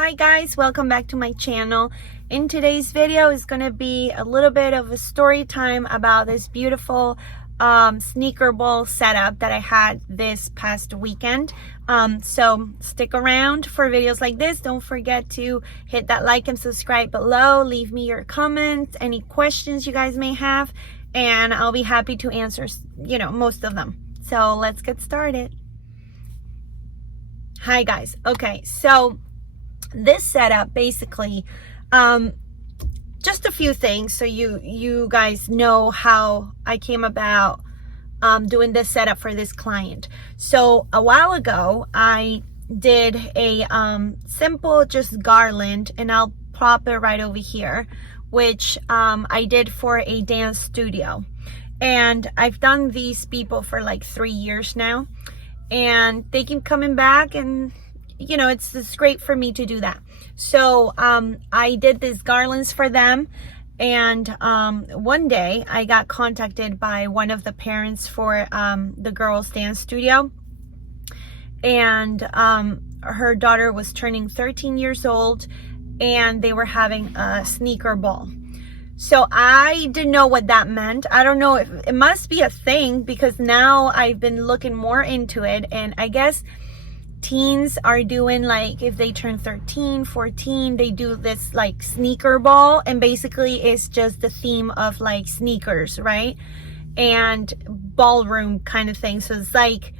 Hi guys, welcome back to my channel. In today's video is going to be a little bit of a story time about this beautiful sneaker bowl setup that I had this past weekend. So stick around for videos like this. Don't forget to hit that like and subscribe below. Leave me your comments, any questions you guys may have, and I'll be happy to answer, most of them. So let's get started. Hi guys. Okay, so this setup basically, just a few things so you guys know how I came about doing this setup for this client. So a while ago I did a simple just garland, and I'll prop it right over here, which I did for a dance studio, and I've done these people for like 3 years now, and they keep coming back, and it's great for me to do that. So I did these garlands for them, and one day I got contacted by one of the parents for the girls' dance studio, and her daughter was turning 13 years old, and they were having a sneaker ball. So I didn't know what that meant. I don't know if it must be a thing, because now I've been looking more into it, and I guess teens are doing, like, if they turn 13, 14, they do this like sneaker ball, and basically it's just the theme of like sneakers, right? And ballroom kind of thing. So it's like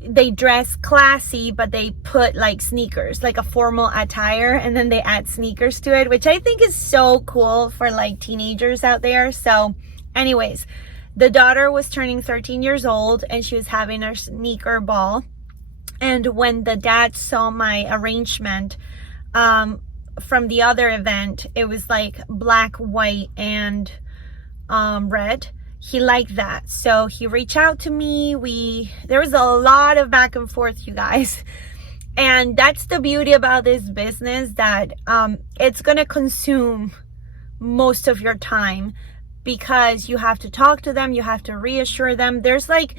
they dress classy, but they put like sneakers, like a formal attire, and then they add sneakers to it, which I think is so cool for like teenagers out there. So anyways, the daughter was turning 13 years old, and she was having her sneaker ball. And when the dad saw my arrangement from the other event, it was like black, white, and red. He liked that, so he reached out to me. There was a lot of back and forth, you guys, and that's the beauty about this business, that it's gonna consume most of your time, because you have to talk to them, you have to reassure them. There's like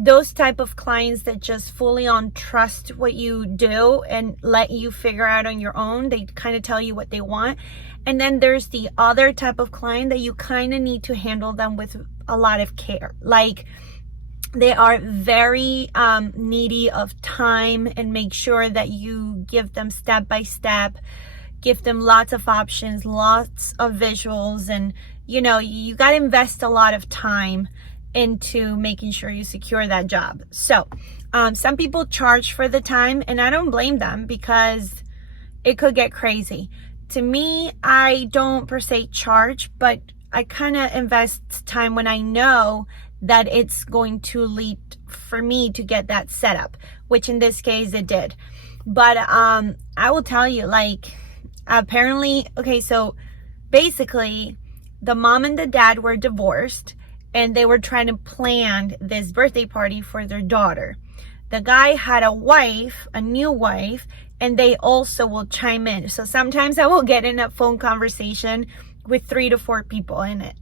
those type of clients that just fully on trust what you do and let you figure out on your own. They kind of tell you what they want. And then there's the other type of client that you kind of need to handle them with a lot of care. Like, they are very needy of time, and make sure that you give them step by step, give them lots of options, lots of visuals, and you got to invest a lot of time into making sure you secure that job. So some people charge for the time, and I don't blame them, because it could get crazy. To me, I don't per se charge, but I kind of invest time when I know that it's going to lead for me to get that setup, which in this case it did. But I will tell you, like, apparently, okay, so basically the mom and the dad were divorced, and they were trying to plan this birthday party for their daughter. The guy had a new wife, and they also will chime in. So sometimes I will get in a phone conversation with 3 to 4 people in it.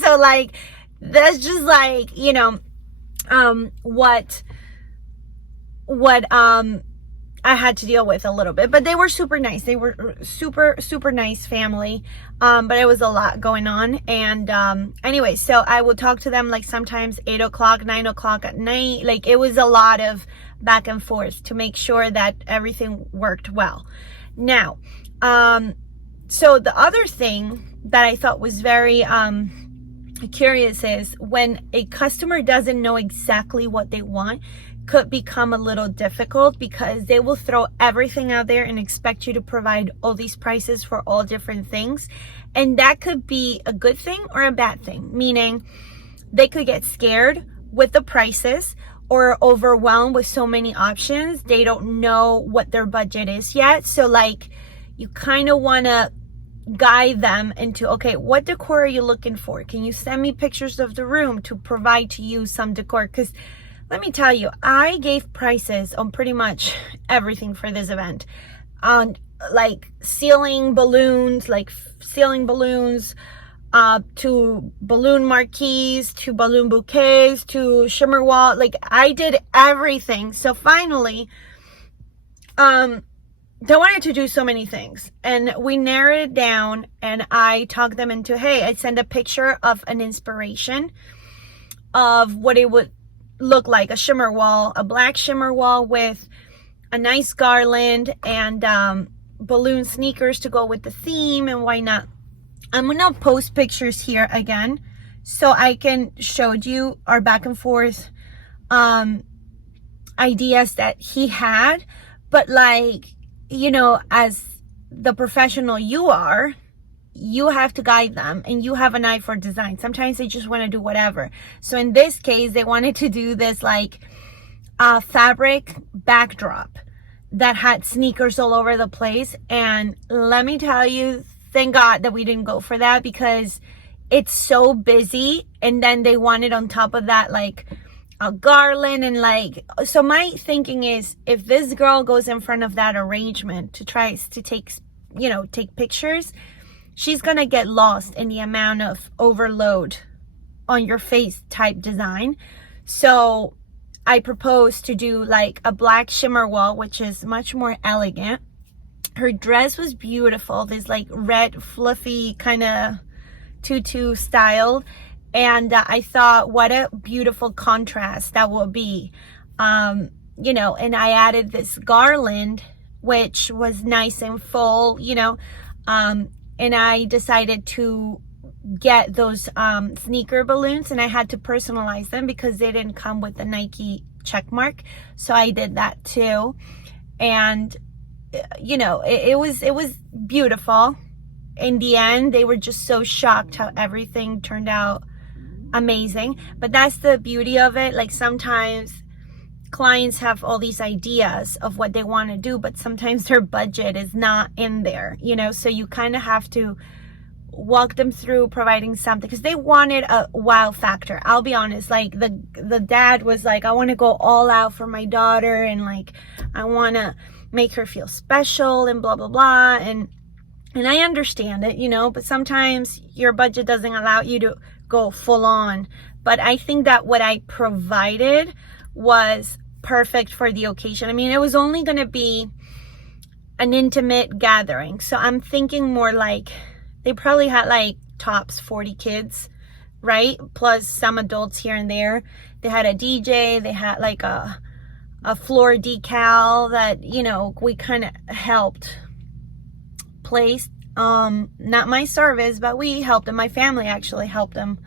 So like, that's just like, what I had to deal with a little bit. But they were super nice. They were super nice family. But it was a lot going on. And anyway, so I would talk to them like sometimes 8 o'clock, 9 o'clock at night. Like, it was a lot of back and forth to make sure that everything worked well. Now, so the other thing that I thought was very curious is when a customer doesn't know exactly what they want, could become a little difficult, because they will throw everything out there and expect you to provide all these prices for all different things. And that could be a good thing or a bad thing, meaning they could get scared with the prices or overwhelmed with so many options. They don't know what their budget is yet. So like, you kind of want to guide them into, okay, what decor are you looking for? Can you send me pictures of the room to provide to you some decor? Because let me tell you, I gave prices on pretty much everything for this event. On like ceiling balloons, to balloon marquees, to balloon bouquets, to shimmer wall. Like, I did everything. So finally, they wanted to do so many things, and we narrowed it down, and I talked them into, hey, I send a picture of an inspiration of what it would look like, a shimmer wall, a black shimmer wall with a nice garland and balloon sneakers to go with the theme, and why not. I'm gonna post pictures here again so I can show you our back and forth ideas that he had. But like, you know, as the professional you are, you have to guide them, and you have an eye for design. Sometimes they just want to do whatever. So in this case, they wanted to do this like fabric backdrop that had sneakers all over the place. And let me tell you, thank God that we didn't go for that, because it's so busy. And then they wanted on top of that like a garland, and like, so my thinking is, if this girl goes in front of that arrangement to try to take, you know, take pictures, she's gonna get lost in the amount of overload on your face type design. So I propose to do like a black shimmer wall, which is much more elegant. Her dress was beautiful, this like red fluffy kind of tutu style. And I thought, what a beautiful contrast that will be. You know, and I added this garland, which was nice and full, you know. And I decided to get those sneaker balloons, and I had to personalize them because they didn't come with the Nike check mark. So I did that too. And, you know, it was beautiful. In the end, they were just so shocked how everything turned out amazing. But that's the beauty of it. Like, sometimes clients have all these ideas of what they want to do, but sometimes their budget is not in there, you know. So you kind of have to walk them through providing something, because they wanted a wow factor. I'll be honest, like the dad was like, I want to go all out for my daughter, and like I want to make her feel special and blah blah blah. And I understand it, you know, but sometimes your budget doesn't allow you to go full on. But I think that what I provided was perfect for the occasion. I mean, it was only going to be an intimate gathering, so I'm thinking more like they probably had like tops 40 kids, right? Plus some adults here and there. They had a DJ, they had like a floor decal that, you know, we kind of helped place. Not my service, but we helped them. My family actually helped them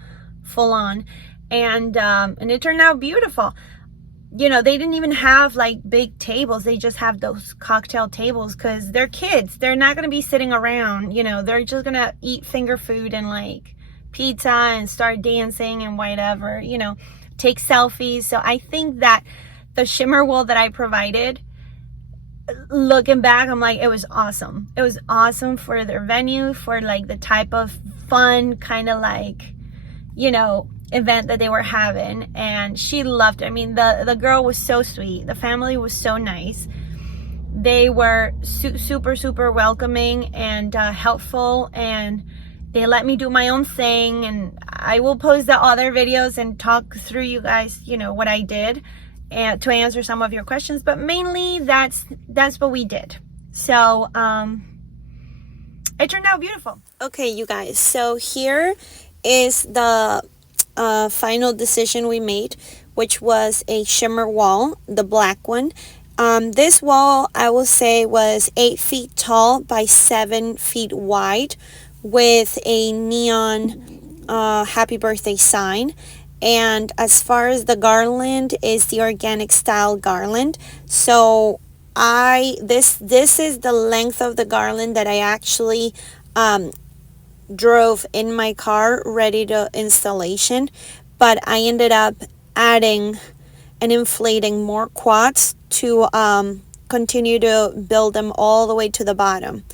full on. And it turned out beautiful. You know, they didn't even have like big tables. They just have those cocktail tables, because they're kids. They're not going to be sitting around, you know, they're just going to eat finger food and like pizza and start dancing and whatever, you know, take selfies. So I think that the shimmer wall that I provided, looking back, I'm like, it was awesome. It was awesome for their venue, for like the type of fun kind of like, you know, event that they were having. And she loved it. I mean, the girl was so sweet. The family was so nice. They were super welcoming and helpful, and they let me do my own thing. And I will post the other videos and talk through you guys, you know, what I did, and to answer some of your questions. But mainly that's what we did. So it turned out beautiful. Okay, you guys, so here is the final decision we made, which was a shimmer wall, the black one. This wall, I will say, was 8 feet tall by 7 feet wide, with a neon happy birthday sign. And as far as the garland, is the organic style garland. So this is the length of the garland that I actually drove in my car ready to installation, but I ended up adding and inflating more quads to continue to build them all the way to the bottom.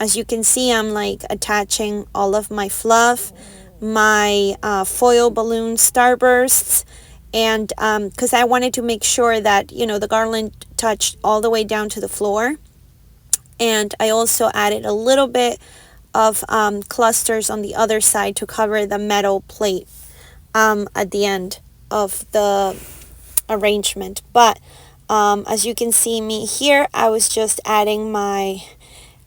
As you can see, I'm like attaching all of my fluff, my foil balloon starbursts, and because I wanted to make sure that, you know, the garland touched all the way down to the floor. And I also added a little bit of clusters on the other side to cover the metal plate at the end of the arrangement. But As you can see me here, I was just adding my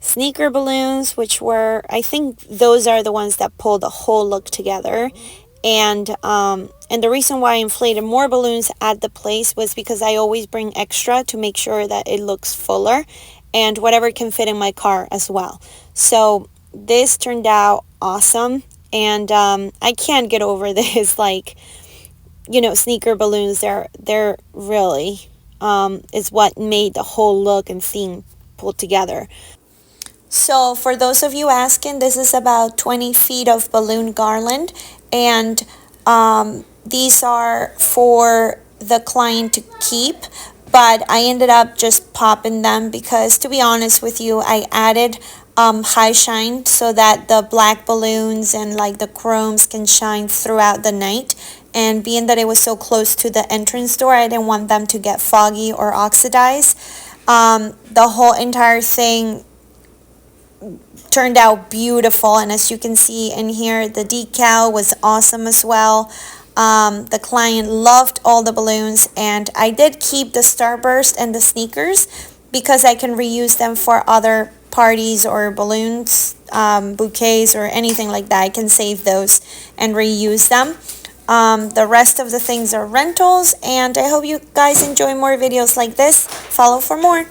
sneaker balloons, which were, I think those are the ones that pull the whole look together. And the reason why I inflated more balloons at the place was because I always bring extra to make sure that it looks fuller, and whatever can fit in my car as well. So this turned out awesome, and I can't get over this, like, you know, sneaker balloons. They're really is what made the whole look and theme pulled together. So for those of you asking, this is about 20 feet of balloon garland, and these are for the client to keep, but I ended up just popping them because, to be honest with you, I added high shine so that the black balloons and like the chromes can shine throughout the night. And being that it was so close to the entrance door, I didn't want them to get foggy or oxidize. The whole entire thing turned out beautiful, and as you can see in here, the decal was awesome as well. The client loved all the balloons, and I did keep the starburst and the sneakers because I can reuse them for other parties or balloons, bouquets, or anything like that. I can save those and reuse them. The rest of the things are rentals, and I hope you guys enjoy more videos like this. Follow for more.